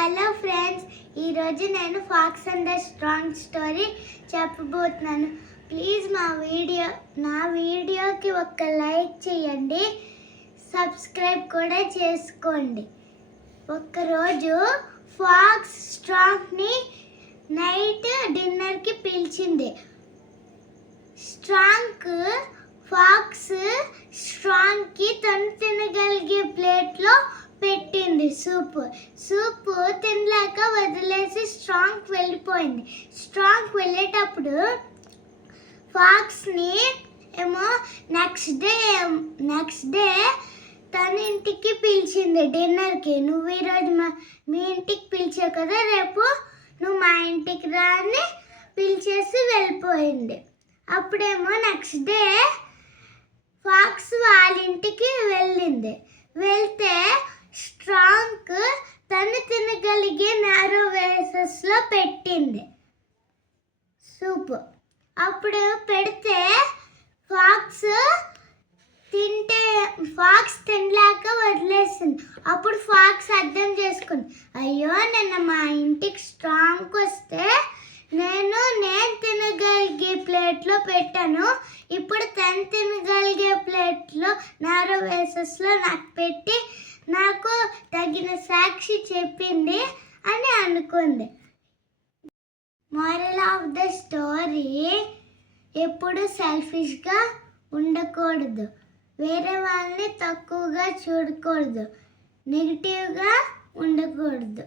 Hello friends, ఈరోజు నేను pox and the strong story చెప్పబోతున్నాను. ప్లీజ్ నా వీడియోకి ఒక లైక్ చేయండి, సబ్స్క్రైబ్ కూడా చేసుకోండి. ఒకరోజు ఫాక్స్ స్ట్రాంగ్ని నైట్ డిన్నర్కి పిలిచింది. ఫాక్స్ స్ట్రాంగ్కి తను తినగలిగే ప్లేట్లో పెట్టింది సూప్ తినలేక వదిలేసి స్ట్రాంగ్ వెళ్ళిపోయింది. స్ట్రాంగ్ వెళ్ళేటప్పుడు ఫాక్స్ని ఏమో నెక్స్ట్ డే తన ఇంటికి పిలిచింది డిన్నర్కి. నువ్వు ఈరోజు మీ ఇంటికి పిలిచావు కదా, రేపు నువ్వు మా ఇంటికి రా అని పిలిచేసి వెళ్ళిపోయింది. అప్పుడేమో నెక్స్ట్ డే ఫాక్స్ వాళ్ళ ఇంటికి వెళ్తే స్ట్రాంగ్ తను తినగలిగే నారో వేసెస్లో పెట్టింది సూప్. అప్పుడు పెడితే ఫాక్స్ తినలేక వదిలేసింది. అప్పుడు ఫాక్స్ అర్థం చేసుకుంది, అయ్యో నిన్న మా ఇంటికి స్ట్రాంగ్ వస్తే నేను తినగలిగే ప్లేట్లో పెట్టాను, ఇప్పుడు తను తినగలిగే ప్లేట్లో నారో వేసెస్లో నాకు పెట్టి నాకు తగిన సాక్షి చెప్పింది అని అనుకుంది. మోరల్ ఆఫ్ ద స్టోరీ, ఎప్పుడు సెల్ఫిష్గా ఉండకూడదు, వేరే వాళ్ళని తక్కువగా చూడకూడదు, నెగిటివ్గా ఉండకూడదు.